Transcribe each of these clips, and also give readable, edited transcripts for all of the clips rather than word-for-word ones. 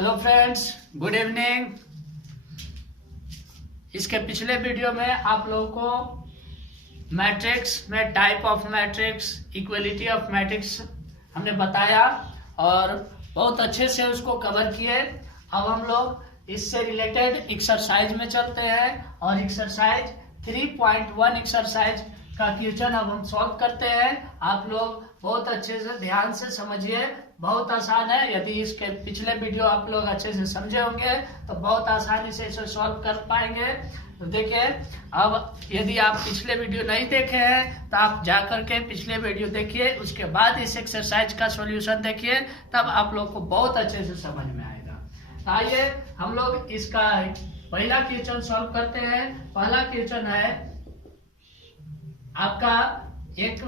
Hello friends, good evening. इसके पिछले video में आप लोगों को मैट्रिक्स में type of matrix, equality of matrix हमने बताया और बहुत अच्छे से उसको कवर किए। अब हम लोग इससे रिलेटेड एक्सरसाइज में चलते हैं और एक्सरसाइज 3.1 एक्सरसाइज का क्वेश्चन अब हम सॉल्व करते हैं। आप लोग बहुत अच्छे से ध्यान से समझिए, बहुत आसान है। यदि इसके पिछले वीडियो आप लोग अच्छे से समझे होंगे तो बहुत आसानी से इसे सॉल्व कर पाएंगे। तो देखिए, अब यदि आप पिछले वीडियो नहीं देखे हैं तो आप जाकर के पिछले वीडियो देखिए, उसके बाद इस एक्सरसाइज का सॉल्यूशन देखिए, तब आप लोग को बहुत अच्छे से समझ में आएगा। तो आइए हम लोग इसका पहला क्वेश्चन सॉल्व करते हैं। पहला क्वेश्चन है आपका एक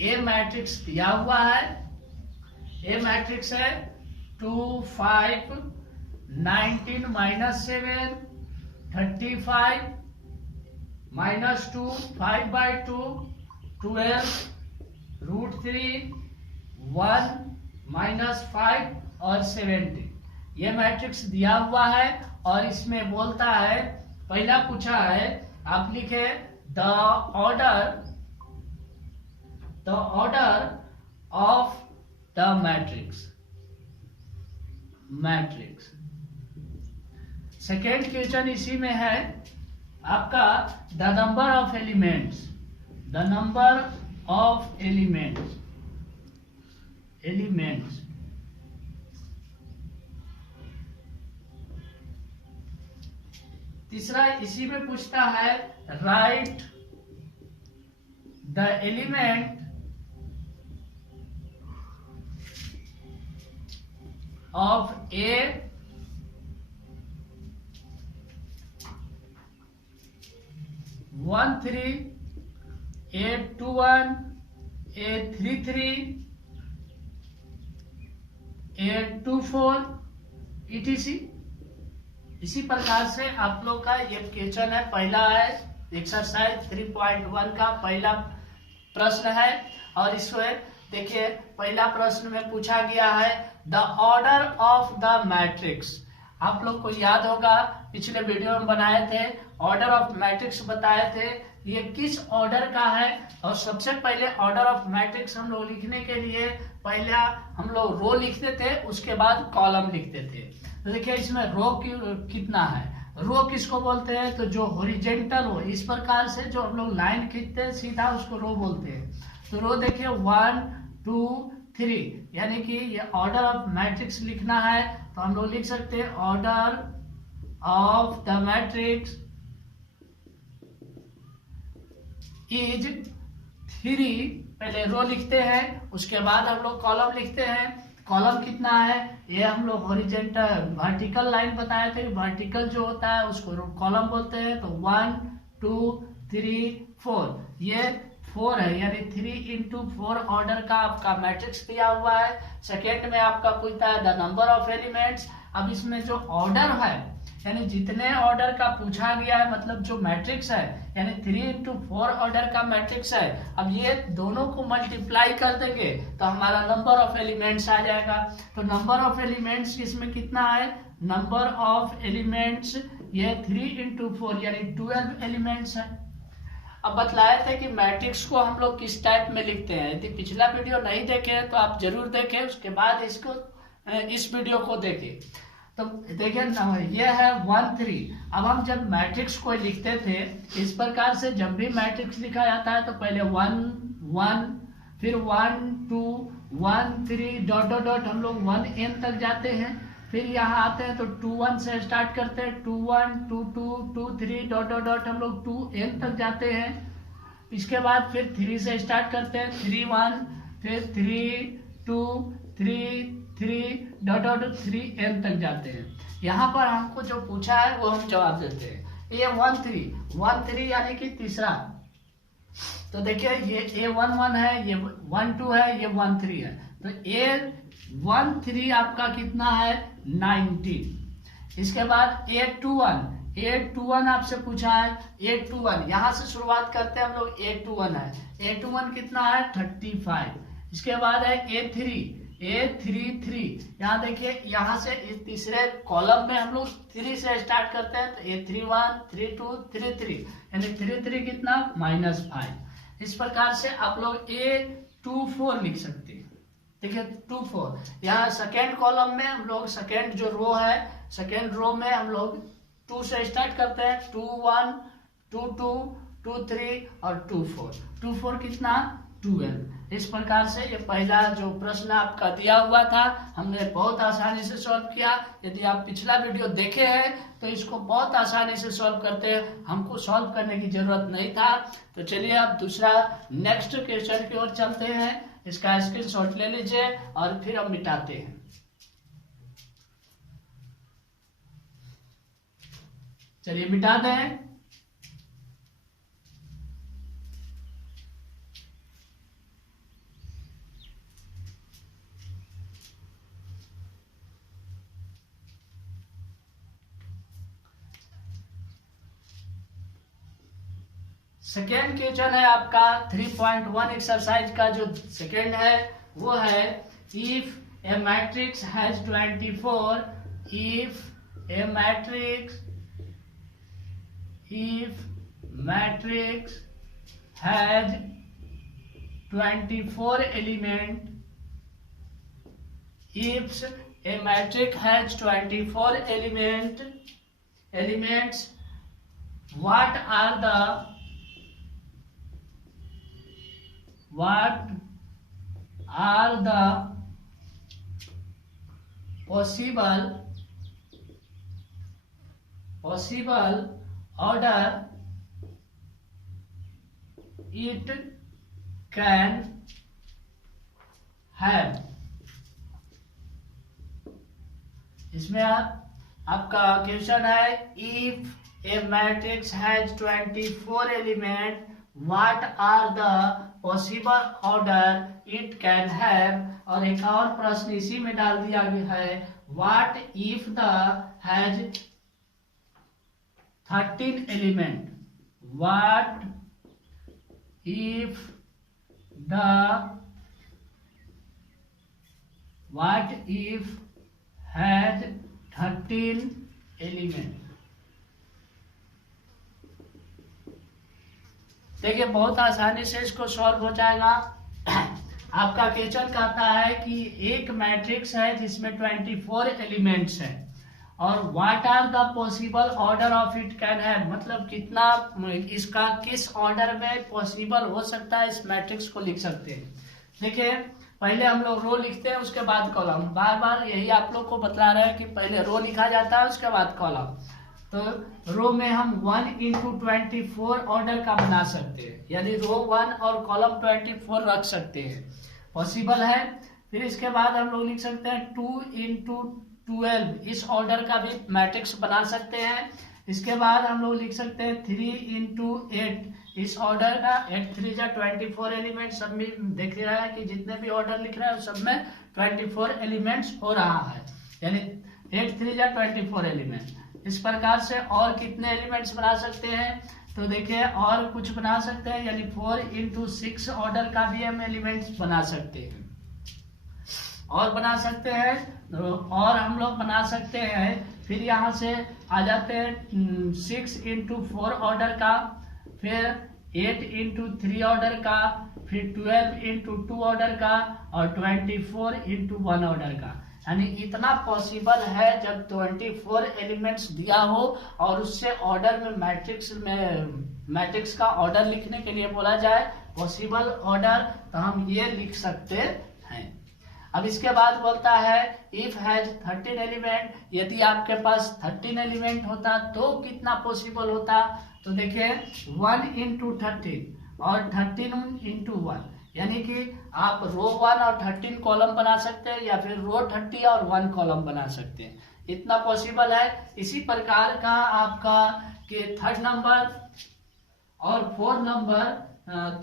ए मैट्रिक्स दिया हुआ है। ए मैट्रिक्स है 2 5 19 -7 35 -2 5/2 12 √3 1 -5 और 70। ये मैट्रिक्स दिया हुआ है और इसमें बोलता है, पहला पूछा है, आप लिखे the order of the matrix. Second question इसी में है आपका द नंबर ऑफ एलिमेंट्स। तीसरा इसी में पूछता है right the element of A (1 3), A 2 1, A 3 3, A 2 4 etc। इसी प्रकार से आप लोग का ये क्वेश्चन है, पहला है एक्सरसाइज 3.1 का पहला प्रश्न है। और इसमें देखिए, पहला प्रश्न में पूछा गया है the order of the matrix. आप लोग को याद होगा पिछले वीडियो में बनाए थे, ऑर्डर ऑफ मैट्रिक्स बताए थे, ये किस ऑर्डर का है। और सबसे पहले ऑर्डर ऑफ मैट्रिक्स हम लोग लिखने के लिए पहले हम लोग रो लिखते थे, उसके बाद कॉलम लिखते थे। तो देखिए इसमें रो कितना है। रो किसको बोलते हैं, तो जो हॉरिजॉन्टल हो, इस प्रकार से जो हम लोग लाइन खींचते हैं सीधा, उसको रो बोलते हैं। तो रो देखिए 1 2 3, यानी कि ये ऑर्डर ऑफ मैट्रिक्स लिखना है तो हम लोग लिख सकते हैं order of the matrix is 3। पहले रो लिखते हैं, उसके बाद हम लोग कॉलम लिखते हैं। कॉलम कितना है, ये हम लोग हॉरिजॉन्टल वर्टिकल लाइन बताए थे, वर्टिकल जो होता है उसको कॉलम बोलते हैं। तो 1 2 3 4, ये 4 है, यानी 3 × 4 ऑर्डर का आपका मैट्रिक्स दिया हुआ है। सेकेंड में आपका पूछता है द नंबर ऑफ एलिमेंट्स। अब इसमें जो ऑर्डर है, यानी जितने ऑर्डर का पूछा गया है, मतलब जो मैट्रिक्स है, यानी 3 × 4 ऑर्डर का मैट्रिक्स है। अब ये दोनों को मल्टीप्लाई कर देंगे तो हमारा नंबर ऑफ एलिमेंट्स आ जाएगा। तो नंबर ऑफ एलिमेंट्स इसमें कितना है, नंबर ऑफ एलिमेंट्स ये 3 × 4 यानी 12 एलिमेंट्स है। अब बतलाए थे कि मैट्रिक्स को हम लोग किस टाइप में लिखते हैं। यदि पिछला वीडियो नहीं देखे तो आप जरूर देखें, उसके बाद इस वीडियो को देखें। तो देखिए ये है 1 3। अब हम जब मैट्रिक्स को लिखते थे इस प्रकार से, जब भी मैट्रिक्स लिखा जाता है तो पहले 1 1, फिर 1 2 1 3 डॉट डॉट डॉट हम लोग 1n तक जाते हैं। फिर यहाँ आते हैं तो 2 1 से स्टार्ट करते हैं, 2 1 2 2 2 3 डॉट डॉट डॉट हम लोग 2n तक जाते हैं। इसके बाद फिर 3 से स्टार्ट करते हैं, 3 1, फिर 3 2 3 3 डॉट डॉट 3n तक जाते हैं। यहाँ पर हमको जो पूछा है वो हम जवाब देते हैं। ये 1 3 यानी कि तीसरा। तो देखिए ये A1 1 है, ये 1 2 है, ये 1 3 है। तो A1 3 आपका कितना है 19। इसके बाद A21 आपसे पूछा है, A21 यहाँ से शुरुआत करते हैं हम लोग। A21 है, A21 कितना है 35। इसके बाद है A3 A33, यहाँ देखिए, यहाँ से इस तीसरे कॉलम में हम लोग 3 से स्टार्ट करते हैं, तो A31, 32, 33, यानी 33 कितना -5। इस प्रकार से आप लोग A24 लिख सकते हैं। ठीक है, 24। यहाँ सेकेंड कॉलम में हम लोग सेकेंड जो रो है, सेकेंड रो में हम लोग 2 से स्टार्ट करते हैं, 21, 22, 23 और 24। 24 कितना 12। इस प्रकार से ये पहला जो प्रश्न आपका दिया हुआ था, हमने बहुत आसानी से सॉल्व किया। यदि आप पिछला वीडियो देखे हैं तो इसको बहुत आसानी से सॉल्व करते हैं, हमको सॉल्व करने की जरूरत नहीं था। तो चलिए अब दूसरा नेक्स्ट क्वेश्चन की ओर चलते हैं। इसका स्क्रीनशॉट ले लीजिए और फिर हम मिटाते हैं। चलिए मिटा दें। सेकेंड क्वेश्चन है आपका 3.1 एक्सरसाइज का जो सेकेंड है वो है, if a matrix has 24, if a matrix has 24 element, if a matrix has 24 elements, what are the possible order it can have? इसमें आपका क्वेश्चन है, if a matrix has 24 element, what are the possible order it can have. और एक और प्रश्न इसी में डाल दिया गया है, what if the has 13 element, what if has 13 element. देखिए बहुत आसानी से इसको सॉल्व हो जाएगा। आपका क्वेश्चन कहता है कि एक मैट्रिक्स है जिसमें 24 एलिमेंट्स हैं, और what are the possible order of it can have, मतलब कितना इसका किस ऑर्डर में पॉसिबल हो सकता है, इस मैट्रिक्स को लिख सकते हैं। देखिए पहले हम लोग रो लिखते हैं, उसके बाद कॉलम। बार बार यही आप लोग को बतला रहे हैं कि पहले रो लिखा जाता है, उसके बाद कॉलम। तो रो में हम 1 × 24 ऑर्डर का बना सकते हैं, यानी रो 1 और कॉलम 24 रख सकते हैं, पॉसिबल है। फिर इसके बाद हम लोग लिख सकते हैं 2 × 12, इस ऑर्डर का भी मैट्रिक्स बना सकते हैं। इसके बाद हम लोग लिख सकते हैं 3 × 8, इस ऑर्डर का 8 3 जा 24 एलिमेंट, सब में देख रहा है कि जितने भी ऑर्डर लिख रहा है सब में 24 एलिमेंट्स हो रहा है, यानी 8 3 जा 24 एलिमेंट। इस प्रकार से और कितने एलिमेंट्स बना सकते हैं, तो देखिए और कुछ बना सकते हैं, यानी 4 × 6 ऑर्डर का भी हम एलिमेंट्स बना सकते हैं, और बना सकते हैं। और हम लोग बना सकते हैं, फिर यहाँ से आ जाते हैं 6 × 4 ऑर्डर का, फिर 8 × 3 ऑर्डर का, फिर 12 × 2 ऑर्डर का, और 24 × 1 ऑर्डर का। यानी इतना पॉसिबल है जब 24 एलिमेंट्स दिया हो और उससे ऑर्डर में मैट्रिक्स का ऑर्डर लिखने के लिए बोला जाए, पॉसिबल ऑर्डर, तो हम ये लिख सकते हैं। अब इसके बाद बोलता है इफ हैज 13 एलिमेंट, यदि आपके पास 13 एलिमेंट होता तो कितना पॉसिबल होता, तो देखिए 1 × 13 और 13 × 1, यानी कि आप रो 1 और 13 कॉलम बना सकते हैं, या फिर रो 30 और 1 कॉलम बना सकते हैं, इतना पॉसिबल है। इसी प्रकार का आपका के थर्ड नंबर और fourth number,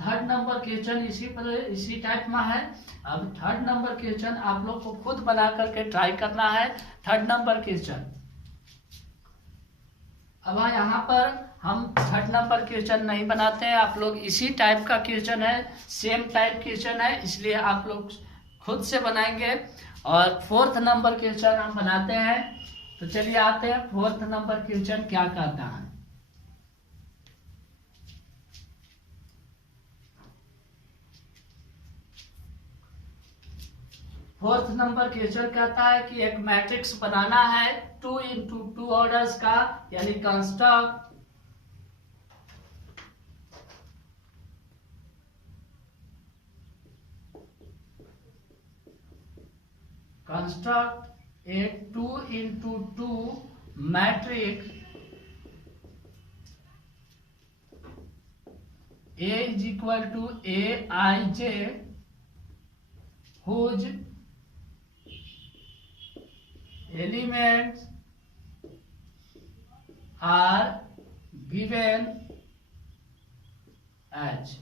third number question इसी टाइप में है। अब थर्ड नंबर क्वेश्चन आप लोग को खुद बना करके ट्राई करना है। थर्ड नंबर क्वेश्चन, अब यहाँ पर हम थर्ड नंबर क्वेश्चन नहीं बनाते हैं, आप लोग इसी टाइप का क्वेश्चन है, सेम टाइप क्वेश्चन है, इसलिए आप लोग खुद से बनाएंगे। और फोर्थ नंबर क्वेश्चन हम बनाते हैं। तो चलिए आते हैं, फोर्थ नंबर क्वेश्चन क्या कहता है। फोर्थ नंबर क्वेश्चन कहता है कि एक मैट्रिक्स बनाना है 2x2 ऑर्डर्स का, यानी construct A 2x2 matrix A is equal to Aij whose elements are given as।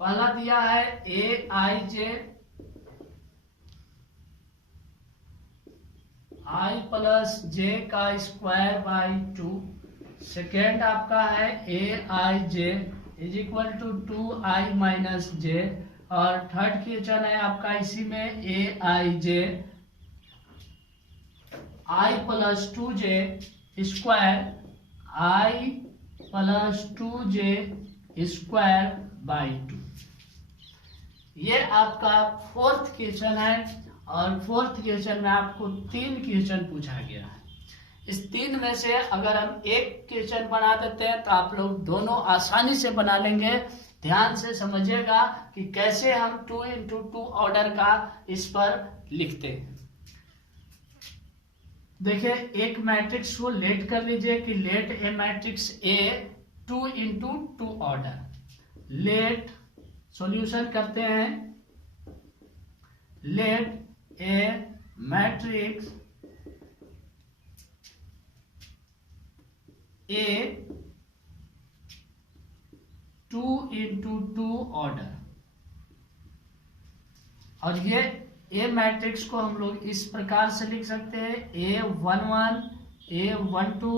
पहला दिया है Aij I प्लस j का स्क्वायर बाई 2। सेकेंड आपका है Aij is equal to 2i minus j। और थर्ड क्वेश्चन है आपका इसी में Aij I plus 2j square I plus 2j square by 2। ये आपका फोर्थ क्वेश्चन है। और फोर्थ क्वेश्चन में आपको 3 क्वेश्चन पूछा गया है। इस 3 में से अगर हम एक क्वेश्चन बना देते हैं तो आप लोग दोनों आसानी से बना लेंगे। ध्यान से समझिएगा कि कैसे हम 2x2 ऑर्डर का इस पर लिखते हैं। देखिए, एक मैट्रिक्स को लेट कर लीजिए कि let a matrix A 2x2 order. Let solution करते हैं। Let a matrix A 2x2 order. और ये ए मैट्रिक्स को हम लोग इस प्रकार से लिख सकते हैं A11 A12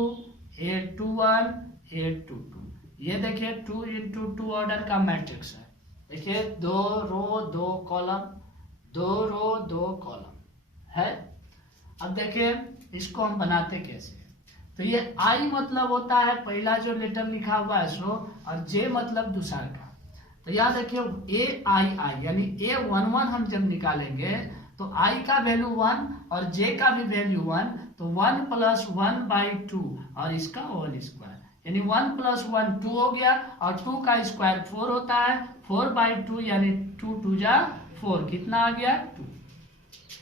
A21 A22। ये देखिए 2x2 ऑर्डर का मैट्रिक्स है। देखिए 2 रो 2 कॉलम, 2 रो 2 कॉलम है। अब देखिए इसको हम बनाते कैसे। तो ये I मतलब होता है पहला जो लेटर लिखा हुआ है सो, और J मतलब दूसरा का। तो यहाँ देखिए A यानी A11 हम जब निकालेंगे तो I का वैल्यू 1 और J का भी वैल्यू 1, तो 1 प्लस 1 बाई 2 और इसका होल स्क्वायर, यानी 1 प्लस 1 2 हो गया और 2 का स्क्वायर 4 होता है। 4 बाई 2 यानी 2 2 जा 4, कितना आ गया 2।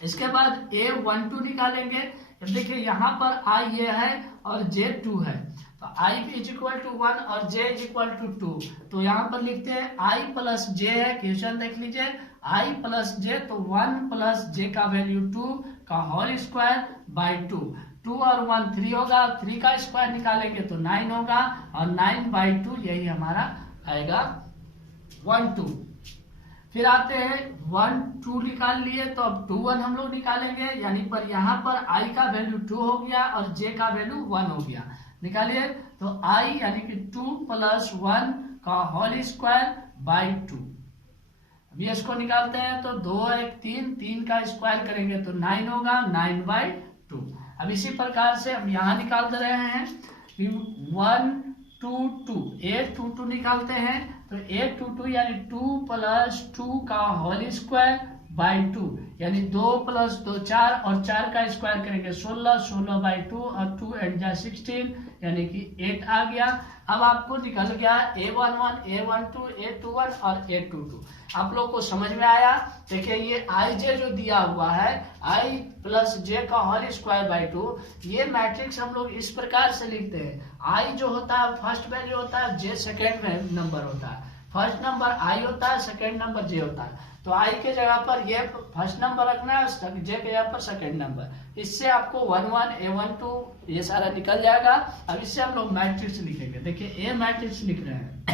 इसके बाद A12 निकालेंगे। अब देखिए यहाँ पर I ये है और J 2 है, तो I इज इक्वल टू 1 और J इज इक्वल टू 2। तो यहाँ पर लिखते हैं I प्लस J है। क्वेश्चन देख लीजिए, I प्लस J, तो 1 प्लस J का वैल्यू 2 का होल स्क्वायर बाई 2। 2 और 1 3 होगा, 3 का स्क्वायर निकालेंगे तो 9 होगा और 9 बाई 2 यही हमारा आएगा 1 2। फिर आते हैं 1 2 निकाल लिए, तो अब 2 1 हम लोग निकालेंगे, यानी पर यहाँ पर I का वैल्यू 2 हो गया और J का वैल्यू 1 हो गया। निकालिए, तो I यानी कि 2 प्लस 1 का होल स्क्वायर बाई 2। अभी इसको निकालते हैं तो 2 1 3, 3 का स्क्वायर करेंगे तो 9 होगा, 9 बाई 2। अब इसी प्रकार से हम यहाँ निकाल दे रहे हैं 1 2 2 8 2 2 निकालते हैं, तो 8 2 2 यानी 2 प्लस 2 का होल स्क्वायर बाई 2, यानी 2 प्लस 2 4 और 4 का स्क्वायर करेंगे 16, 16 बाई 2 और 2 एंड जा 16 यानी कि 8 आ गया। अब आपको निकल गया A11 A12 A21 और A22। आप लोग को समझ में आया। देखिए ये IJ जो दिया हुआ है I प्लस J का होल स्क्वायर बाई 2, ये मैट्रिक्स हम लोग इस प्रकार से लिखते हैं। I जो होता है फर्स्ट वैल्यू होता है, J सेकेंड नंबर होता है। फर्स्ट नंबर I होता है, सेकेंड नंबर J होता है। तो I के जगह पर ये फर्स्ट नंबर रखना है, J के जगह पर सेकेंड नंबर। इससे आपको 1 1 A12 ये सारा निकल जाएगा। अब इससे हम लोग मैट्रिक्स लिखेंगे। देखिए A मैट्रिक्स लिख रहे हैं।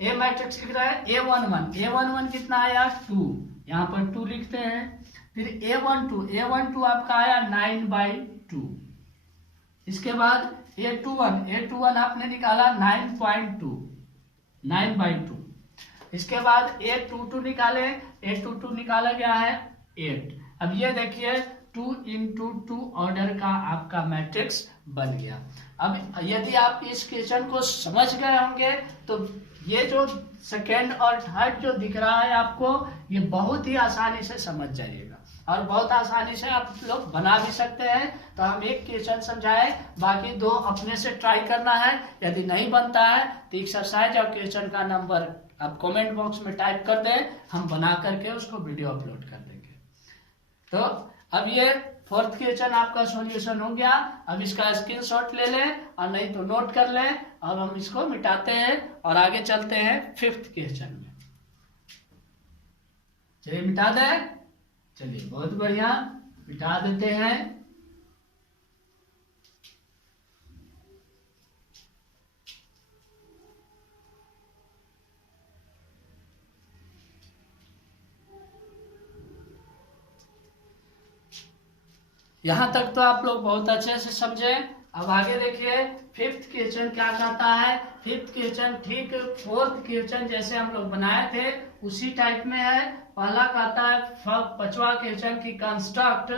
A मैट्रिक्स लिख रहा है A11 A11 कितना आया 2, यहाँ पर 2 लिखते हैं। फिर A12 आपका आया 9 बाई 2। इसके बाद A21 आपने निकाला 9.2। 9/2। इसके बाद A22 निकाले, A22 निकाला गया है 8। अब ये देखिए 2 × 2 ऑर्डर का आपका मैट्रिक्स बन गया। अब यदि आप इस क्वेश्चन को समझ गए होंगे तो ये जो सेकेंड और थर्ड जो दिख रहा है आपको, ये बहुत ही आसानी से समझ जाइएगा और बहुत आसानी से आप लोग बना भी सकते हैं। तो हम एक क्वेश्चन समझाए, बाकी 2 अपने से ट्राई करना है। यदि नहीं बनता है तो एक्सरसाइज और क्वेश्चन का नंबर आप कमेंट बॉक्स में टाइप कर दें, हम बना करके उसको वीडियो अपलोड कर देंगे। तो अब ये 4th क्वेश्चन आपका सॉल्यूशन हो गया। अब इसका स्क्रीनशॉट ले लें और नहीं तो नोट कर लें। अब हम इसको मिटाते हैं और आगे चलते हैं 5th क्वेश्चन में। चलिए मिटा दें। चलिए बहुत बढ़िया, मिटा देते हैं। यहां तक तो आप लोग बहुत अच्छे से समझे। अब आगे देखिए 5th क्वेश्चन क्या कहता है। 5th क्वेश्चन ठीक 4th क्वेश्चन जैसे हम लोग बनाए थे उसी टाइप में है। पहला कहता है 5वां क्वेश्चन की construct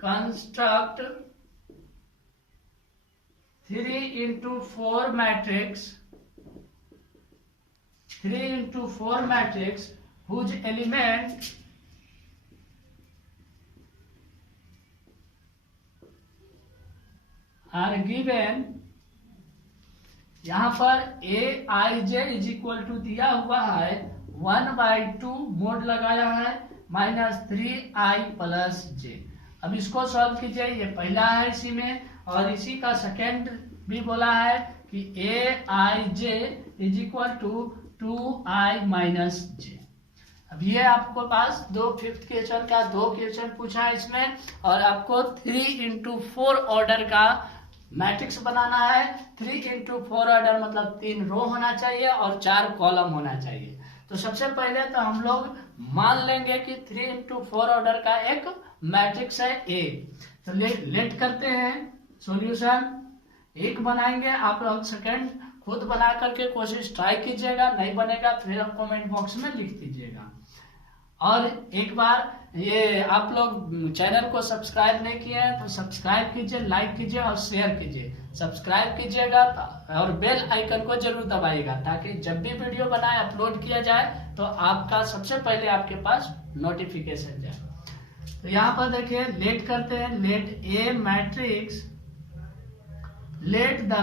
3 × 4 matrix 3 × 4 matrix whose element are given। यहां पर Aij दिया हुआ है 1/2 मोड लगाया है -3i + j। अब इसको सॉल्व कीजिए। ये पहला है इसी में, और इसी का सेकेंड भी बोला है कि Aij = 2i - j। अब ये आपको पास 5th क्वेश्चन का 2 क्वेश्चन पूछा है इसमें, और आपको 3 × 4 ऑर्डर का मैट्रिक्स बनाना है। 3 × 4 ऑर्डर मतलब 3 रो होना चाहिए और 4 कॉलम होना चाहिए। तो सबसे पहले तो हम लोग मान लेंगे कि 3 × 4 ऑर्डर का एक मैट्रिक्स है A। तो लेट करते हैं सॉल्यूशन। एक बनाएंगे, आप लोग सेकंड खुद बना करके कोशिश ट्राई कीजिएगा, नहीं बनेगा फिर आप कमेंट बॉक्स में लिख दीजिएगा। और एक बार ये आप लोग चैनल को सब्सक्राइब नहीं किए हैं तो सब्सक्राइब कीजिए, लाइक कीजिए और शेयर कीजिए। सब्सक्राइब कीजिएगा और बेल आइकन को जरूर दबाइएगा, ताकि जब भी वीडियो बनाए अपलोड किया जाए तो आपका सबसे पहले आपके पास नोटिफिकेशन जाए। तो यहाँ पर देखिए लेट करते हैं। Let the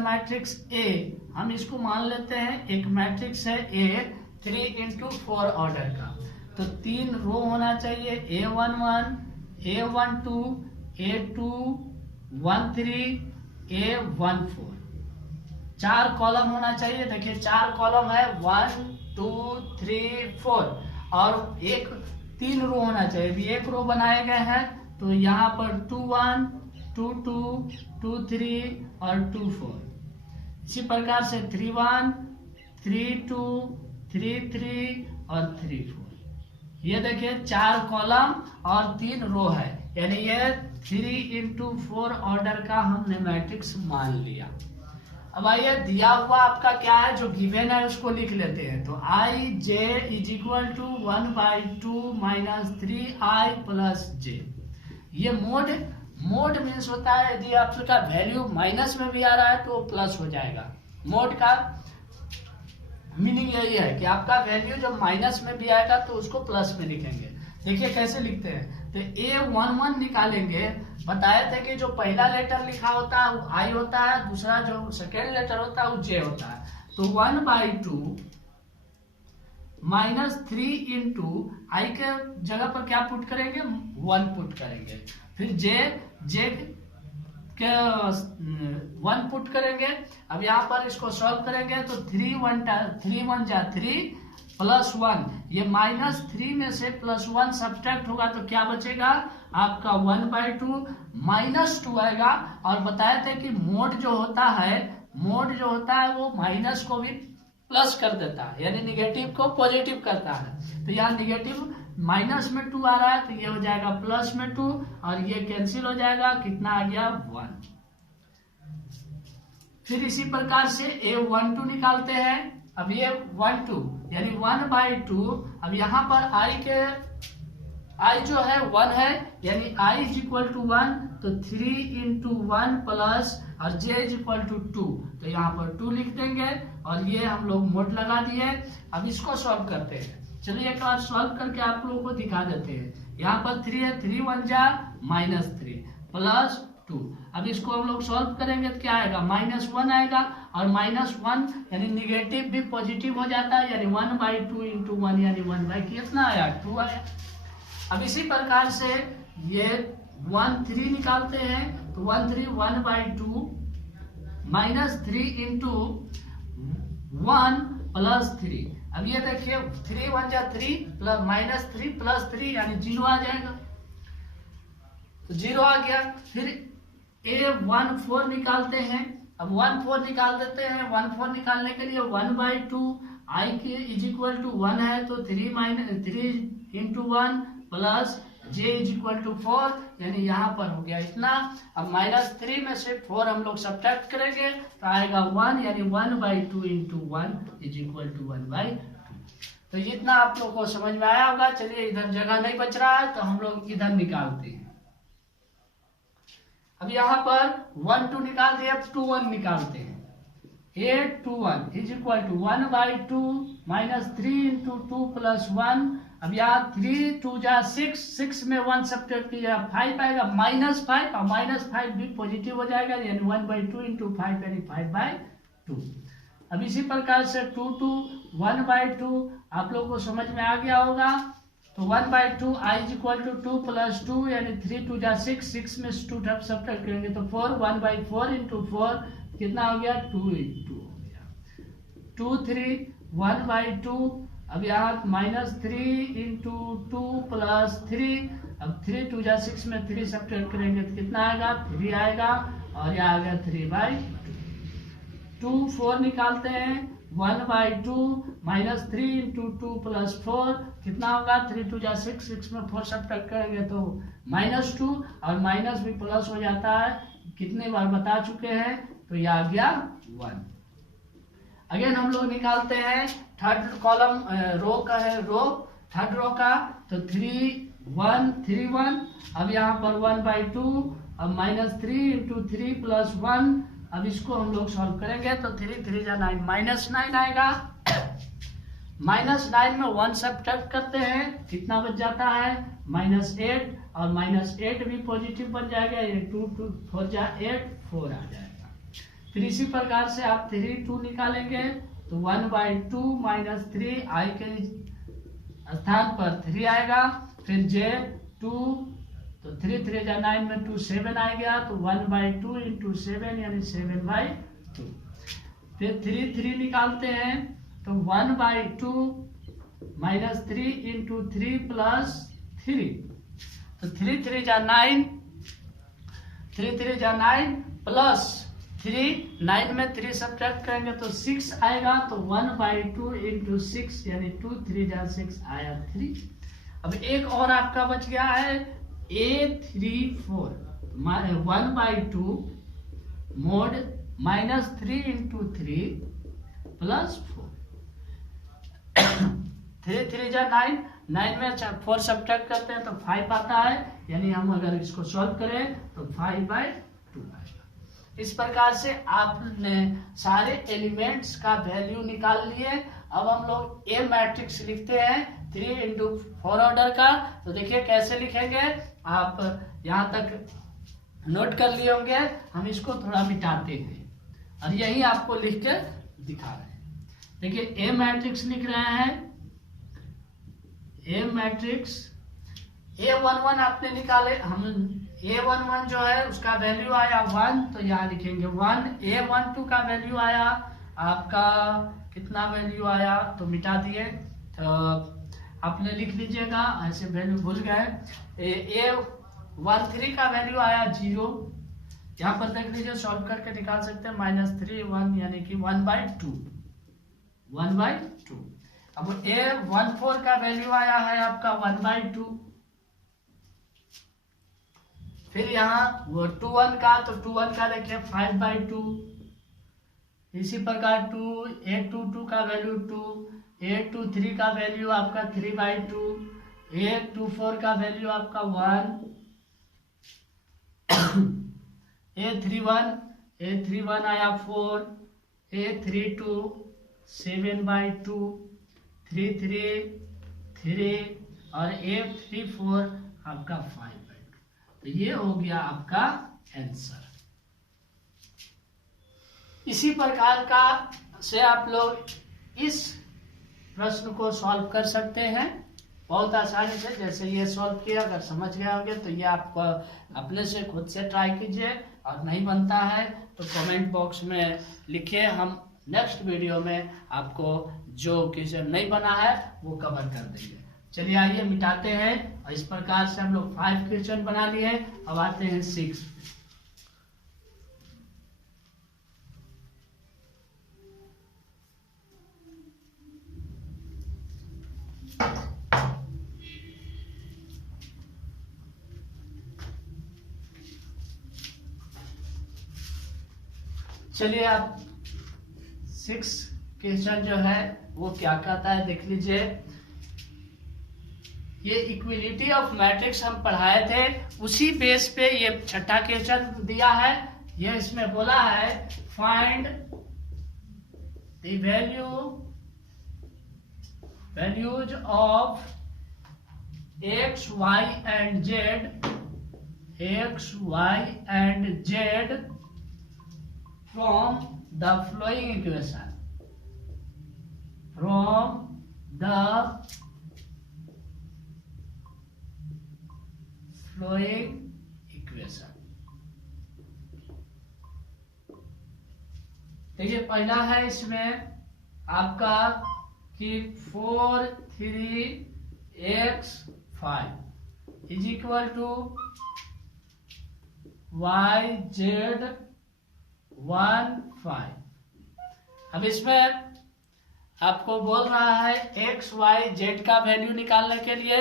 matrix A। हम इसको मान लेते हैं एक मैट्रिक्स है A 3 × 4 ऑर्डर का। तो 3 रो होना चाहिए, A11, A12, A213, A14। 4 column होना चाहिए। देखिए 4 कॉलम है 1 2 3 4, और 3 रो होना चाहिए। अभी एक रो बनाए गए हैं तो यहाँ पर 21, 22, 23 और 24। इसी प्रकार से 31, 32, 33 और 34। ये देखिए 4 कॉलम और 3 रो है, यानी ये 3 × 4 ऑर्डर का हमने मैट्रिक्स मान लिया। अब आइए दिया हुआ आपका क्या है, जो गिवन है उसको लिख लेते हैं। तो Ij = 1/2 - 3i + j। ये मोड मीन्स होता है यदि आपका वैल्यू माइनस में भी आ रहा है तो प्लस हो जाएगा। मोड का मीनिंग यही है कि आपका वैल्यू जब माइनस में भी आएगा तो उसको प्लस में लिखेंगे। देखिए कैसे लिखते हैं। तो A11 निकालेंगे। बताए थे कि जो पहला लेटर लिखा होता है वो I होता है, दूसरा जो सेकेंड लेटर होता है वो J होता है। तो 1/2 -3 × I के जगह पर क्या पुट करेंगे, 1 पुट करेंगे। फिर J के 1 पुट करेंगे। अब यहाँ पर इसको सॉल्व करेंगे तो 3 1 जा 3 +1, ये -3 में से +1 सब्ट्रैक्ट होगा तो क्या बचेगा आपका 1/2 -2 आएगा। और बताए थे कि मोड जो होता है वो माइनस को भी प्लस कर देता है, यानी निगेटिव को पॉजिटिव करता है। तो यहाँ निगेटिव माइनस में 2 आ रहा है तो ये हो जाएगा प्लस में 2 और ये कैंसिल हो जाएगा, कितना आ गया 1। फिर इसी प्रकार से a12 निकालते हैं। अब ये 12 यानी 1/2। अब यहाँ पर i जो है 1 है, यानी i इज इक्वल टू 1, तो 3 इंटू 1 प्लस और j इज इक्वल टू 2, तो यहाँ पर 2 लिख देंगे और ये हम लोग मोड लगा दिए। अब इसको सॉल्व करते हैं। चलिए एक बार सॉल्व करके आप लोगों को दिखा देते हैं। यहाँ पर 3 है, 3 1 जा -3 प्लस 2। अब इसको हम लोग सॉल्व करेंगे तो क्या आएगा, -1 आएगा, और -1 यानी निगेटिव भी पॉजिटिव हो जाता है, यानी 1/2 इंटू 1 यानी 1 कितना आया 2 आया। अब इसी प्रकार से ये 1/3 निकालते हैं, तो 1/3 1/2 -3 इंटू 1 प्लस 3। अब ये देखिए 3 1 जा 3 प्लस -3 प्लस 3 यानी 0 आ जाएगा, तो 0 आ गया। फिर a14 निकालते हैं। अब 14 निकाल देते हैं। 14 निकालने के लिए 1/2 i के इज इक्वल टू 1 है, तो 3 into 1 plus j is equal to 4, यानी यहाँ पर हो गया इतना। अब -3 में से 4 हम लोग सब्ट्रैक्ट करेंगे तो आएगा 1, यानी 1/2 इंटू 1 इज इक्वल टू 1/2। तो इतना आप लोग को समझ में आया होगा। चलिए इधर जगह नहीं बच रहा है तो हम लोग इधर निकालते हैं। अब यहाँ पर 1 2 निकाल दिए, अब 2 1 निकालते हैं। 821 is equal to 1/2 -3 into 2 plus 1। अब यहाँ 3 2 जा 6, 6 में 1 सब्ट्रैक्ट किया 5 आएगा, -5 और -5 भी पॉजिटिव हो जाएगा, यानी 1/2 इंटू 5 यानी 5/2। अब इसी प्रकार से 2 2 1/2 आप लोगों को समझ में आ गया होगा। तो 1/2 i is equal to 2 plus 2 यानी 3 2 जा 6, 6 में 2 सब्ट्रैक्ट करेंगे तो 4, 1/4 इंटू 4 कितना हो गया 2 हो गया। 2 3 1/2। अब यहाँ -3 इंटू 2 प्लस 3। अब 3 2 जा 6 में 3 सब्ट्रैक्ट करेंगे तो कितना आएगा 3 आएगा, और यह आ गया 3/2। 2 4 निकालते हैं। 1/2 -3 इंटू 2 प्लस 4 कितना होगा 3 2 जा 6, 6 में 4 सब्ट्रैक्ट करेंगे तो -2, और माइनस भी प्लस हो जाता है, कितने बार बता चुके हैं, तो यह आ गया 1। अगेन हम लोग निकालते हैं थर्ड कॉलम रो का है, थर्ड रो का, तो 3 1 3 1। अब यहाँ पर 1/2, अब -3 इंटू 3 प्लस 1। अब इसको हम लोग सॉल्व करेंगे तो 3 3 जा 9 -9 आएगा। -9 में 1 सब्ट्रैक्ट करते हैं, कितना बच जाता है -8, और -8 भी पॉजिटिव बन जाएगा, ये 2 2 4 जा 8 4 आ जाएगा। फिर इसी प्रकार से आप 3 2 निकालेंगे तो 1/2 -3 i के स्थान पर 3 आएगा। फिर j 2, तो 3 3 जा 9 में 2 7 आ गया, तो 1/2 इंटू 7 यानी 7/2। फिर 3 3 निकालते हैं तो 1/2 -3 इंटू 3 प्लस 3, तो 3 3 जा 9, 3 3 जा 9 प्लस 3, 9 में 3 सब्ट्रैक्ट करेंगे तो 6 आएगा, तो 1/2 इंटू 6 यानी 2 3 जा 6 आया 3। अब एक और आपका बच गया है a34, 1/2 मोड -3 इंटू 3 प्लस 4। 3 3 जा 9, 9 में 4 सब्ट्रैक्ट करते हैं तो 5 आता है, यानी हम अगर इसको सॉल्व करें तो 5/2 आएगा। इस प्रकार से आपने सारे एलिमेंट्स का वैल्यू निकाल लिए। अब हम लोग ए मैट्रिक्स लिखते हैं 3 इंटू 4 ऑर्डर का। तो देखिए कैसे लिखेंगे, आप यहाँ तक नोट कर लिए होंगे। हम इसको थोड़ा मिटाते हैं और यही आपको लिख के दिखा रहे हैं। देखिए ए मैट्रिक्स लिख रहे हैं, ए मैट्रिक्स A11 आपने निकाले, हम A11 जो है उसका वैल्यू आया 1, तो यहाँ लिखेंगे 1। A12 का वैल्यू आया आपका कितना वैल्यू आया, तो मिटा दिए, तो आपने लिख लीजिएगा, ऐसे वैल्यू भूल गए। A13 का वैल्यू आया 0, यहाँ पर देख लीजिए सॉल्व करके निकाल सकते हैं, -3 1 यानी कि 1/2। अब A14 का वैल्यू आया है आपका 1/2। फिर यहाँ वो 21 का, तो 21 का देखिए 5/2। इसी प्रकार A22 का वैल्यू 2, A23 का वैल्यू आपका 3/2, A24 का वैल्यू आपका 1, A31 आया 4, A32 7/2, 3 और A34 आपका 5/2। तो ये हो गया आपका आंसर। इसी प्रकार का से आप लोग इस प्रश्न को सॉल्व कर सकते हैं बहुत आसानी से। जैसे ये सॉल्व किया, अगर समझ गए होंगे तो ये आप अपने से खुद से ट्राई कीजिए, और नहीं बनता है तो कमेंट बॉक्स में लिखिए। हम नेक्स्ट वीडियो में आपको जो क्वेश्चन नहीं बना है वो कवर कर देंगे। चलिए आइए मिटाते हैं। और इस प्रकार से हम लोग 5 क्वेश्चन बना लिए। अब आते हैं 6। चलिए अब 6 क्वेश्चन जो है वो क्या कहता है देख लीजिए। ये इक्विलिटी ऑफ मैट्रिक्स हम पढ़ाए थे, उसी बेस पे ये छठा क्वेश्चन दिया है। ये इसमें बोला है find the values of x, y and z from the following equation. देखिए पहला है इसमें आपका कि 4 3x 5 is equal to y z 1 5। अब इसमें आपको बोल रहा है x y z का वैल्यू निकालने के लिए,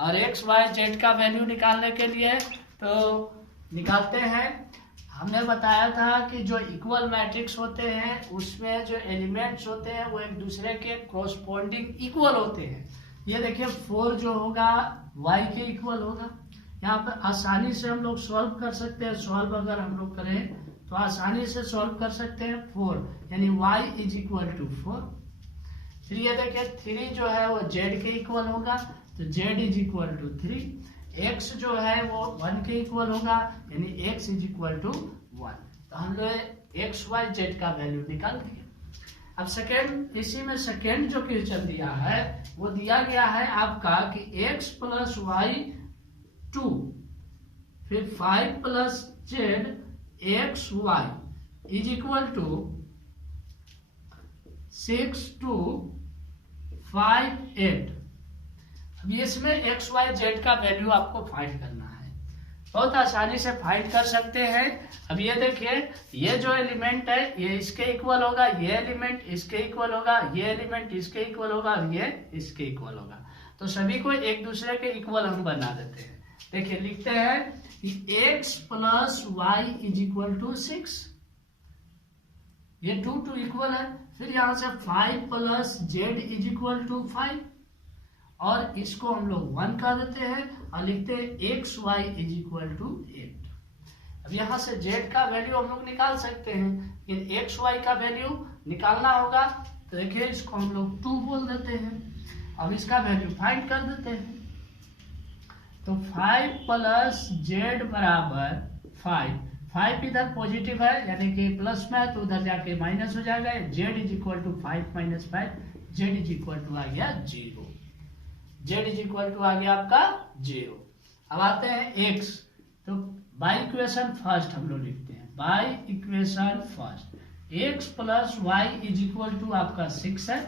और x y z का वैल्यू निकालने के लिए तो निकालते हैं। हमने बताया था कि जो इक्वल मैट्रिक्स होते हैं उसमें जो एलिमेंट्स होते हैं वो एक दूसरे के कोरस्पॉन्डिंग इक्वल होते हैं। ये देखिए 4 जो होगा y के इक्वल होगा। यहाँ पर आसानी से हम लोग सॉल्व कर सकते हैं। सॉल्व अगर हम लोग करें तो आसानी से सॉल्व कर सकते हैं। 4 यानी y इज इक्वल टू 4। फिर ये देखिए 3 जो है वो z के इक्वल होगा, तो z is equal to 3। x जो है वो 1 के इक्वल होगा, यानी x इज इक्वल टू 1। तो हम लोग x y z का वैल्यू निकाल दिए। अब सेकेंड, इसी में सेकेंड जो क्वेश्चन दिया है वो दिया गया है आपका कि x प्लस y 2, फिर 5 plus z x y is equal to 6 2 5 8। अब इसमें x y z का वैल्यू आपको फाइंड करना है। बहुत आसानी से फाइंड कर सकते हैं। अब ये देखिए ये जो एलिमेंट है ये इसके इक्वल होगा, ये एलिमेंट इसके इक्वल होगा, ये एलिमेंट इसके इक्वल होगा, और ये इसके इक्वल होगा। तो सभी को एक दूसरे के इक्वल हम बना देते हैं। देखिए लिखते हैं कि x plus y is equal to 6, ये 2 इक्वल है। फिर यहां से 5 plus z is equal to 5, और इसको हम लोग 1 कर देते हैं और लिखते हैं x y is equal to 8। अब यहां से z का वैल्यू हम लोग निकाल सकते हैं, लेकिन x y का वैल्यू निकालना होगा। तो देखिए इसको हम लोग 2 बोल देते हैं। अब इसका वैल्यू फाइंड कर देते हैं। तो 5 प्लस z बराबर 5 इधर पॉजिटिव है यानी कि प्लस में है, तो उधर जाके माइनस हो जाएगा। z is equal to 5 minus 5, z is equal to आ गया 0। z इज इक्वल टू आ गया आपका 0। अब आते हैं x, तो बाई इक्वेशन फर्स्ट हम लोग लिखते हैं। By equation first x plus y is equal to आपका 6 है,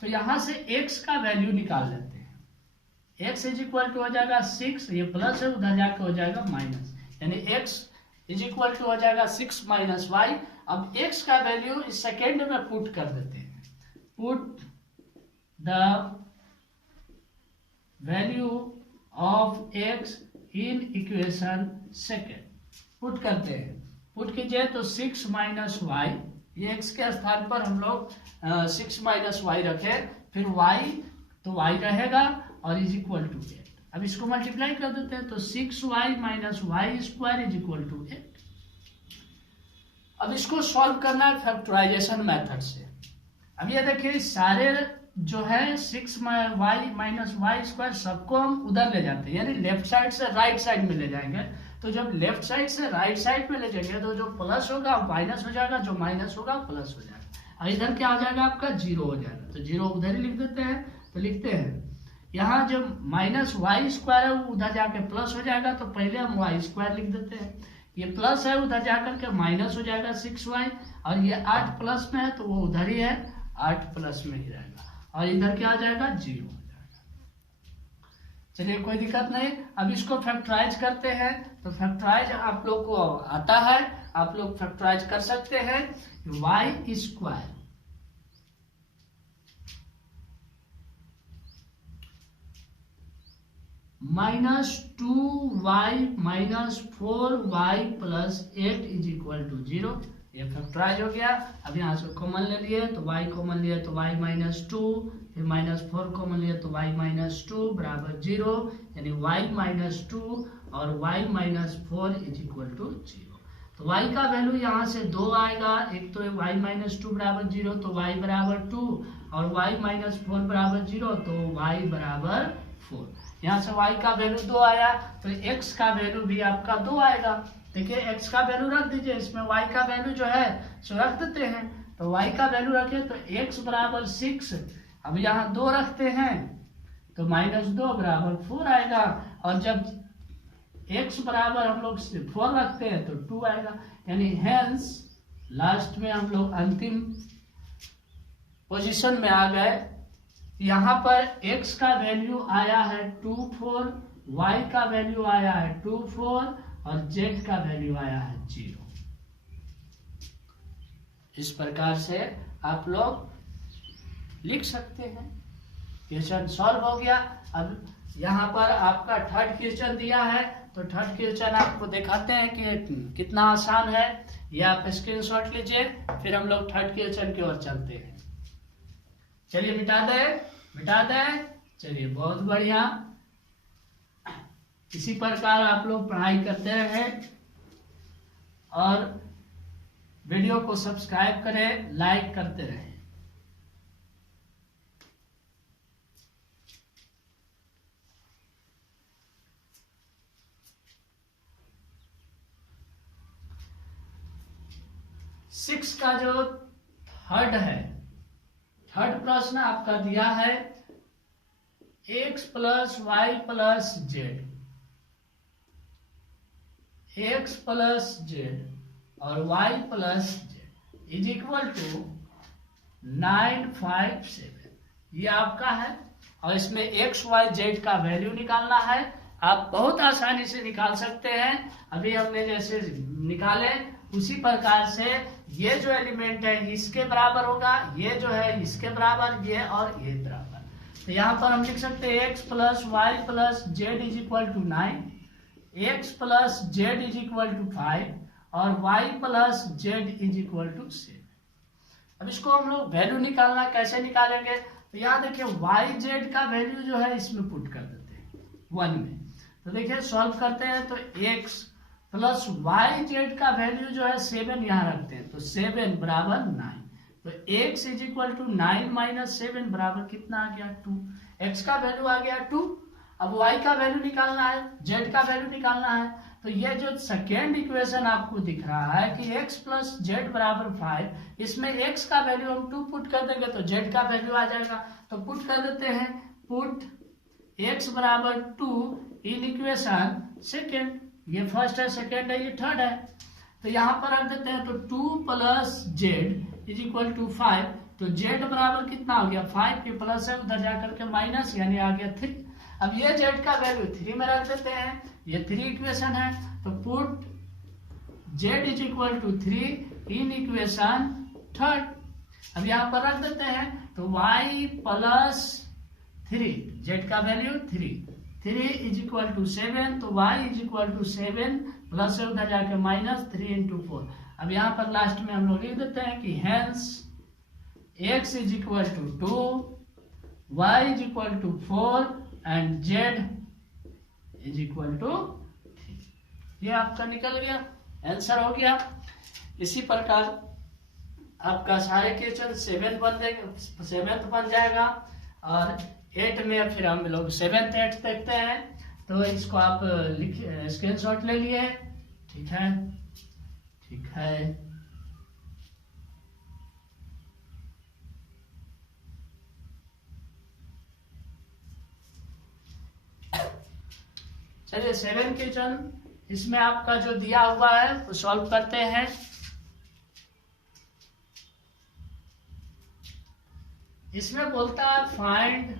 तो यहां से x का वैल्यू निकाल लेते हैं। x इज इक्वल टू हो जाएगा 6, ये प्लस है उधर जाके हो जाएगा माइनस, यानी x इज इक्वल टू हो जाएगा 6 माइनस y। अब x का वैल्यू इस सेकेंड में पुट कर देते हैं। Put the value of x in equation second. Put करते हैं, पुट कीजिए तो 6 माइनस वाई, ये एक्स के स्थान पर हम लोग 6 माइनस वाई रखे, फिर वाई तो वाई रहेगा और इज इक्वल टू 8। अब इसको मल्टीप्लाई कर देते हैं तो 6y minus y square is equal to 8। अब इसको सॉल्व करना है फैक्टराइजेशन मेथड से। अब ये देखिए सारे जो है 6y माइनस वाई स्क्वायर सबको हम उधर ले जाते हैं, यानी लेफ्ट साइड से राइट साइड में ले जाएंगे। तो जब लेफ्ट साइड से राइट साइड में ले जाएंगे तो जो प्लस होगा माइनस हो जाएगा, जो माइनस होगा प्लस हो जाएगा, और इधर क्या आ जाएगा आपका 0 हो जाएगा। तो 0 उधर ही लिख देते हैं। तो लिखते हैं यहाँ जो माइनस वाई स्क्वायर है वो उधर जाके प्लस हो जाएगा, तो पहले हम वाई स्क्वायर लिख देते हैं। ये प्लस है उधर जाकर के माइनस हो जाएगा 6y, और ये 8 प्लस में है तो वो उधर ही है 8 प्लस में ही रहेगा, और इधर क्या आ जाएगा 0 हो जाएगा। चलिए कोई दिक्कत नहीं। अब इसको फैक्टराइज करते हैं, तो फैक्टराइज आप लोग को आता है, आप लोग फैक्टराइज कर सकते हैं। Y square minus 2y minus 4y plus 8 is equal to 0। ये फैक्टराइज हो गया। अब यहाँ से कॉमन ले लिए तो y कॉमन लिए तो y माइनस 2, फिर माइनस 4 कॉमन लिए तो y माइनस 2 बराबर 0, यानी y माइनस 2 और y minus 4 is equal to 0। तो y का वैल्यू यहाँ से 2 आएगा, एक तो y माइनस 2 बराबर 0 तो y बराबर 2, और y माइनस 4 बराबर 0 तो y बराबर 4। यहाँ से y का वैल्यू 2 आया तो x का वैल्यू भी आपका 2 आएगा। देखिए x का वैल्यू रख दीजिए, इसमें y का वैल्यू जो है सो रख देते हैं। तो y का वैल्यू रखे तो x बराबर 6, अब यहाँ 2 रखते हैं तो माइनस 2 बराबर 4 आएगा, और जब x बराबर हम लोग 4 रखते हैं तो 2 आएगा, यानी हेंस लास्ट में हम लोग अंतिम पोजीशन में आ गए। यहाँ पर x का वैल्यू आया है 24, y का वैल्यू आया है 24 और z का वैल्यू आया है 0। इस प्रकार से आप लोग लिख सकते हैं। क्वेश्चन सॉल्व हो गया। अब यहाँ पर आपका थर्ड क्वेश्चन दिया है, तो थर्ड क्वेश्चन आपको दिखाते हैं कि कितना आसान है। ये आप स्क्रीनशॉट लीजिए, फिर हम लोग थर्ड क्वेश्चन की ओर चलते हैं। चलिए मिटा दे। चलिए बहुत बढ़िया। इसी प्रकार आप लोग पढ़ाई करते रहे और वीडियो को सब्सक्राइब करें, लाइक करते रहे। सिक्स का जो थर्ड है, थर्ड प्रश्न आपका दिया है x plus y plus z, x plus z और y plus z is equal to 957। ये आपका है, और इसमें x y z का वैल्यू निकालना है। आप बहुत आसानी से निकाल सकते हैं। अभी हमने जैसे निकाले उसी प्रकार से ये जो एलिमेंट है इसके बराबर होगा, ये जो है इसके बराबर, ये और ये बराबर। तो यहाँ पर हम लिख सकते हैं x plus y plus z is equal to 9, x plus z is equal to 5 और y plus z is equal to 7। अब इसको हम लोग वैल्यू निकालना कैसे निकालेंगे, तो यहाँ देखिए y जेड का वैल्यू जो है इसमें पुट कर देते हैं 1 में। तो देखिए सॉल्व करते हैं तो x प्लस वाई जेड का वैल्यू जो है 7 यहाँ रखते हैं, तो 7 बराबर 9। तो x is equal to 9 minus 7 बराबर कितना आ गया 2। x का वैल्यू आ गया 2। अब y का वैल्यू निकालना है, z का वैल्यू निकालना है। तो ये जो सेकेंड इक्वेशन आपको दिख रहा है कि x प्लस जेड बराबर 5, इसमें x का वैल्यू हम 2 पुट कर देंगे तो z का वैल्यू आ जाएगा। तो पुट कर देते हैं, पुट x बराबर 2 इन इक्वेशन सेकेंड। ये फर्स्ट है, सेकेंड है, ये थर्ड है। तो यहाँ पर रख देते हैं, तो 2 plus z is equal to 5। तो जेड बराबर कितना हो गया 5 के प्लस है, उधर जाकर के माइनस, यानी आ गया 3। अब ये जेड का वैल्यू 3 में रख देते हैं, ये 3 इक्वेशन है। तो put z is equal to 3 in equation third. अब यहाँ पर रख देते हैं, तो y प्लस 3, z का वैल्यू 3 इज इक्वल टू 7, तो y is equal to 7 plus से उधर जाके माइनस 3 इंटू 4। अब यहाँ पर लास्ट में हम लोग लिख देते हैं कि hence x is equal to 2, y is equal to 4 and z is equal to 3। ये आपका निकल गया, आंसर हो गया। इसी प्रकार आपका सारे क्वेश्चन 7th बन जाएगा, और 8 में फिर हम लोग 7th 8th देखते हैं। तो इसको आप स्क्रीनशॉट ले लिए, ठीक है, ठीक है। चलिए 7 क्वेश्चन इसमें आपका जो दिया हुआ है वो सॉल्व करते हैं। इसमें बोलता है find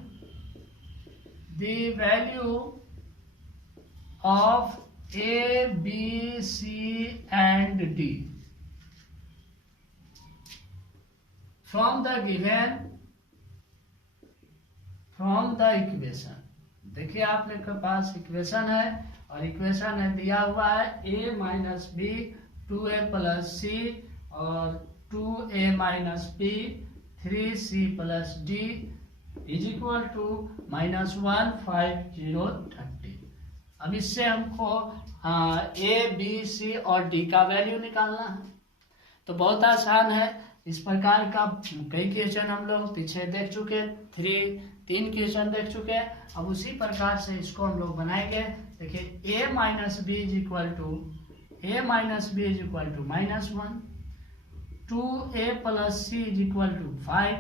the value of A, B, C and D from the equation. देखिए आपने के पास इक्वेशन है, और इक्वेशन है दिया हुआ है a minus B 2a plus C और 2a minus B 3c plus D is equal to -1 5 0 30। अब इससे हमको a b c और d का वैल्यू निकालना है। तो बहुत आसान है, इस प्रकार का कई क्वेश्चन हम लोग पीछे देख चुके, 3 क्वेश्चन देख चुके। अब उसी प्रकार से इसको हम लोग बनाएंगे। देखिए a minus b is equal to -1, 2a plus c is equal to 5,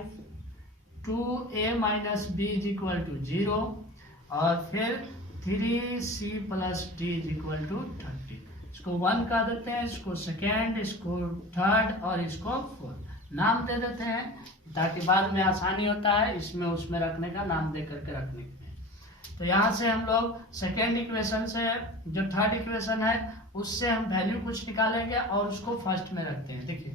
2a minus b is equal to 0 और फिर 3c plus D is equal to 30। इसको 1 का देते हैं, इसको सेकेंड, इसको थर्ड और इसको फोर्थ नाम दे देते हैं, ताकि बाद में आसानी होता है इसमें उसमें रखने का, नाम दे करके रखने के। तो यहाँ से हम लोग सेकेंड इक्वेशन से जो थर्ड इक्वेशन है उससे हम वैल्यू कुछ निकालेंगे और उसको फर्स्ट में रखते हैं। देखिए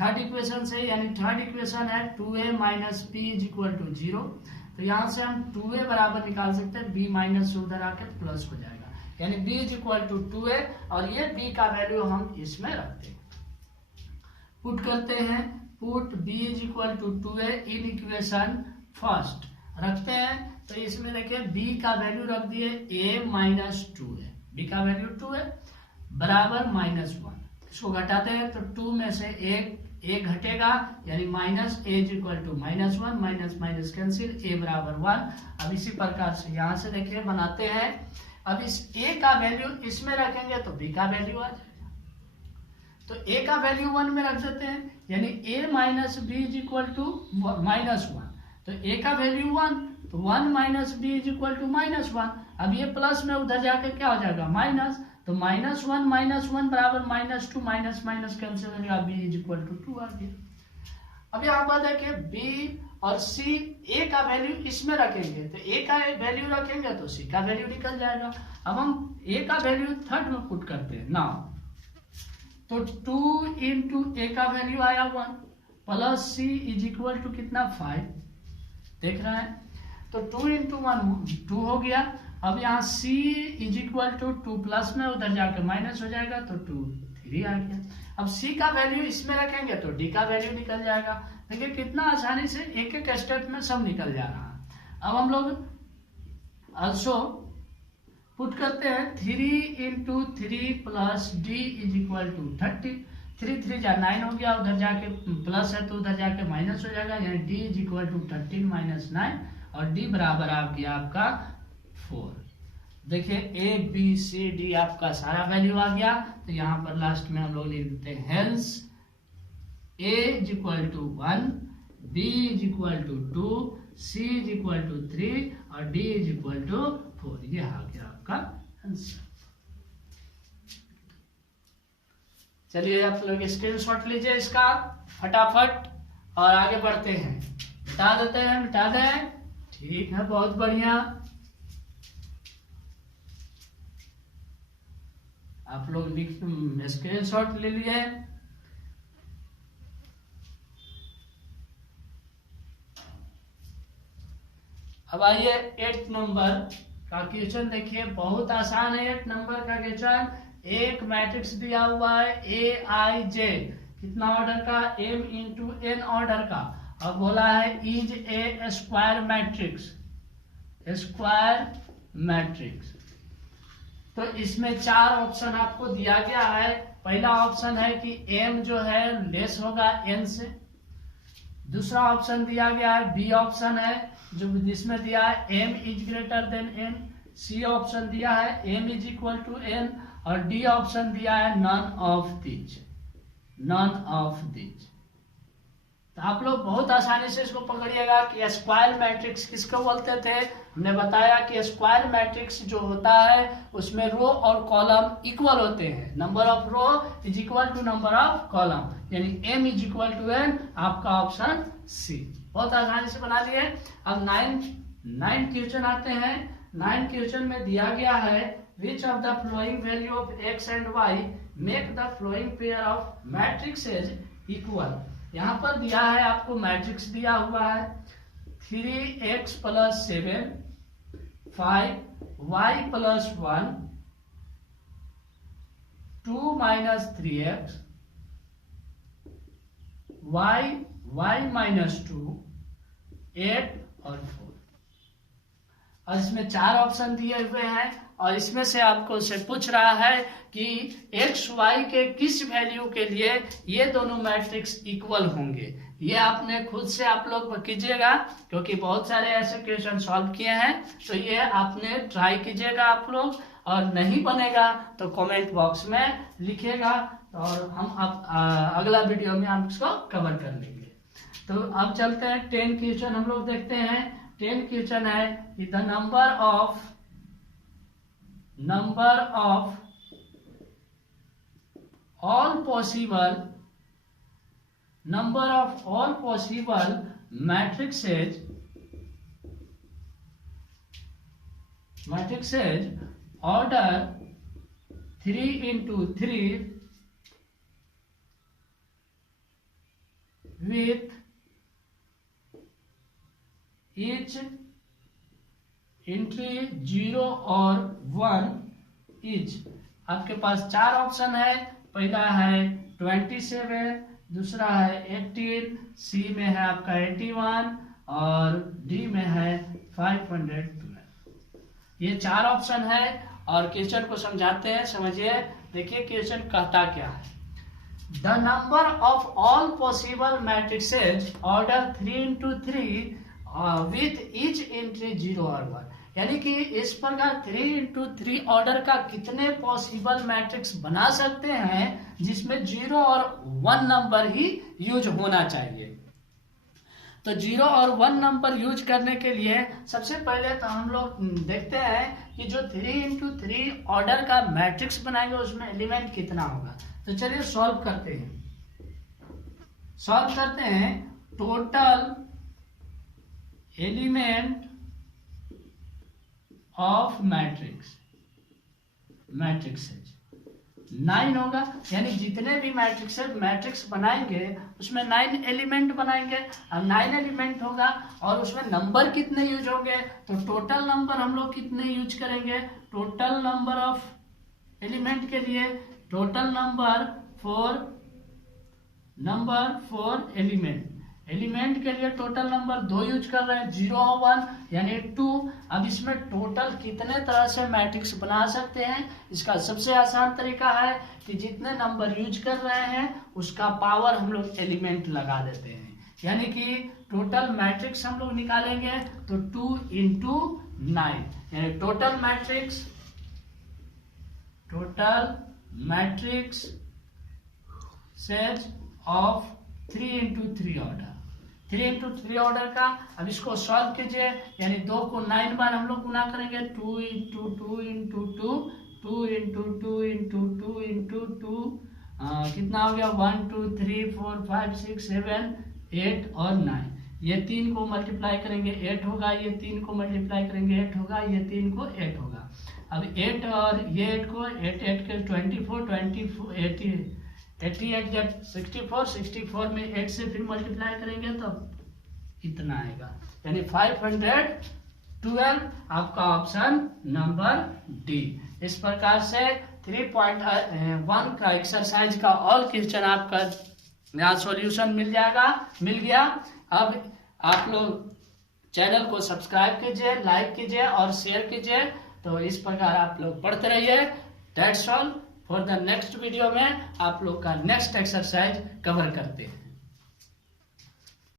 थर्ड इक्वेशन से, यानी थर्ड इक्वेशन है 2a minus b is equal to 0। तो यहाँ से हम 2a बराबर निकाल सकते हैं, b माइनस उधर आके प्लस हो जाएगा, यानी b is equal to 2a, और ये b का वैल्यू हम इसमें रखते हैं। पुट करते हैं, put b is equal to 2a in equation first रखते हैं। तो इसमें देखिए b का वैल्यू रख दिए a माइनस 2a, b का वैल्यू 2 है बराबर -1। इसको घटाते हैं तो 2 में से एक घटेगा, यानी minus a is equal to -1, minus minus cancel, a बराबर 1। अब इसी प्रकार से यहाँ से देखिए बनाते हैं। अब इस a का वैल्यू इसमें रखेंगे तो b का वैल्यू आ जाएगा, तो a का वैल्यू 1 में रख देते हैं, यानी a minus b is equal to -1। तो a का वैल्यू 1, तो 1 minus b is equal to -1। अब ये प्लस में उधर जाकर क्या हो जाएगा माइनस, तो -1 बराबर -2, माइनस माइनस कैंसिल हो जाएगा, b इज इक्वल टू 2 आ गया। अब यहाँ पर देखिए b और c, a का वैल्यू इसमें रखेंगे, तो a का वैल्यू रखेंगे तो c का वैल्यू निकल जाएगा। अब हम a का वैल्यू थर्ड में पुट करते हैं ना, तो 2 इंटू a का वैल्यू आया 1 plus c is equal to कितना 5, देख रहे हैं। तो 2 इंटू 1 2 हो गया। अब यहाँ c is equal to 2 plus में उधर जाकर माइनस हो जाएगा, तो 2 3 आ गया। अब c का वैल्यू इसमें रखेंगे तो d का वैल्यू निकल जाएगा। देखिए कितना आसानी से एक एक स्टेप में सब निकल जा रहा है। अब हम लोग also पुट करते हैं 3 into 3 plus D is equal to 30। 3 3 जा 9 हो गया, उधर जाके प्लस है तो उधर जाके माइनस हो जाएगा, यानी d is equal to 13 minus 9 और d बराबर आ गया आपका 4। देखिए a b c d आपका सारा वैल्यू आ गया। तो यहाँ पर लास्ट में हम लोग लिख देते हैं hence a is equal to 1, b is equal to 2, c is equal to 3 और d इज इक्वल टू 4। ये आ गया आपका आंसर। चलिए आप लोग स्क्रीनशॉट लीजिए इसका फटाफट और आगे बढ़ते हैं। मिटा दें, ठीक है, बहुत बढ़िया। आप लोग स्क्रीनशॉट ले लिए। अब आइए 8th नंबर का क्वेश्चन देखिए, बहुत आसान है 8 नंबर का क्वेश्चन। एक मैट्रिक्स दिया हुआ है ए आई जे, कितना ऑर्डर का, m इंटू n ऑर्डर का। अब बोला है is a square matrix, square matrix. तो इसमें 4 ऑप्शन आपको दिया गया है। पहला ऑप्शन है कि m जो है लेस होगा n से। दूसरा ऑप्शन दिया गया है, बी ऑप्शन है जो जिसमें दिया है m is greater than n। C option दिया है m is equal to n। और डी ऑप्शन दिया है none of this, none of this. तो आप लोग बहुत आसानी से इसको पकड़िएगा कि स्क्वायर मैट्रिक्स किसको बोलते थे। हमने बताया कि स्क्वायर मैट्रिक्स जो होता है उसमें रो और कॉलम इक्वल होते हैं। Number of row is equal to number of column, यानी m is equal to n, आपका ऑप्शन सी। बहुत आसानी से बना लिए। अब 9 क्वेश्चन आते हैं। 9 क्वेश्चन में दिया गया है which of the following value of x and y make the following pair of matrices equal. यहाँ पर दिया है आपको मैट्रिक्स दिया हुआ है 3x + 7, 5y + 1, 2 - 3x, y - 2, 8 और 4। और इसमें 4 ऑप्शन दिए हुए हैं और इसमें से आपको से पूछ रहा है कि x y के किस वैल्यू के लिए ये दोनों मैट्रिक्स इक्वल होंगे। ये आपने खुद से आप लोग कीजिएगा, क्योंकि बहुत सारे ऐसे क्वेश्चन सॉल्व किए हैं। तो ये आपने ट्राई कीजिएगा आप लोग, और नहीं बनेगा तो कमेंट बॉक्स में लिखिएगा और हम अगला वीडियो में हम इसको कवर कर लेंगे। तो अब चलते हैं 10 क्वेश्चन हम लोग देखते हैं। 10 क्वेश्चन है the number of all possible matrices order 3 into 3 with each entry 0 और 1 each। आपके पास 4 ऑप्शन है। पहला है 27, दूसरा है 18, सी में है आपका 81 और डी में है 512। ये 4 ऑप्शन है और क्वेश्चन को समझाते हैं, समझिए। देखिए क्वेश्चन कहता क्या है। The number of all possible matrices order 3 into 3 with each entry 0 और 1, यानी कि इस प्रकार 3 into 3 ऑर्डर का कितने पॉसिबल मैट्रिक्स बना सकते हैं जिसमें 0 और 1 नंबर ही यूज होना चाहिए। तो 0 और 1 नंबर यूज करने के लिए सबसे पहले तो हम लोग देखते हैं कि जो 3 into 3 ऑर्डर का मैट्रिक्स बनाएंगे उसमें एलिमेंट कितना होगा। तो चलिए सॉल्व करते हैं। टोटल एलिमेंट ऑफ मैट्रिक्सेज 9 होगा, यानी जितने भी मैट्रिक्स बनाएंगे उसमें 9 एलिमेंट बनाएंगे। अब 9 एलिमेंट होगा और उसमें नंबर कितने यूज होंगे, तो टोटल नंबर हम लोग कितने यूज करेंगे। टोटल नंबर ऑफ एलिमेंट के लिए टोटल नंबर 4 एलिमेंट के लिए टोटल नंबर 2 यूज कर रहे हैं, 0 और 1 यानी 2। अब इसमें टोटल कितने तरह से मैट्रिक्स बना सकते हैं, इसका सबसे आसान तरीका है कि जितने नंबर यूज कर रहे हैं उसका पावर हम लोग एलिमेंट लगा देते हैं। यानी कि टोटल मैट्रिक्स हम लोग निकालेंगे तो 2 into 9, यानी total matrix set of 3 into 3 order, 3 into 3 order का। अब इसको सॉल्व कीजिए, यानी 2 को 9 बार हम लोग गुना करेंगे। 2 into 2 into 2, 2 into 2 into 2 into 2, कितना हो गया 1 2 3 4 5 6 7 8 और 9। ये 3 को मल्टीप्लाई करेंगे 8 होगा, ये 3 को मल्टीप्लाई करेंगे 8 होगा, ये 3 को 8 होगा। अब 8 और ये 8 को 8 के 24 88 या 64 में 8 से फिर मल्टीप्लाई करेंगे तो इतना आएगा, यानी 512 12 आपका ऑप्शन नंबर डी। इस प्रकार से 3.1 का एक्सरसाइज का ऑल क्वेश्चन आपका यहाँ सॉल्यूशन मिल गया। अब आप लोग चैनल को सब्सक्राइब कीजिए, लाइक कीजिए और शेयर कीजिए। तो इस प्रकार आप लोग पढ़ते रहिए। That's all for the next video में आप लोग का नेक्स्ट एक्सरसाइज कवर करते हैं।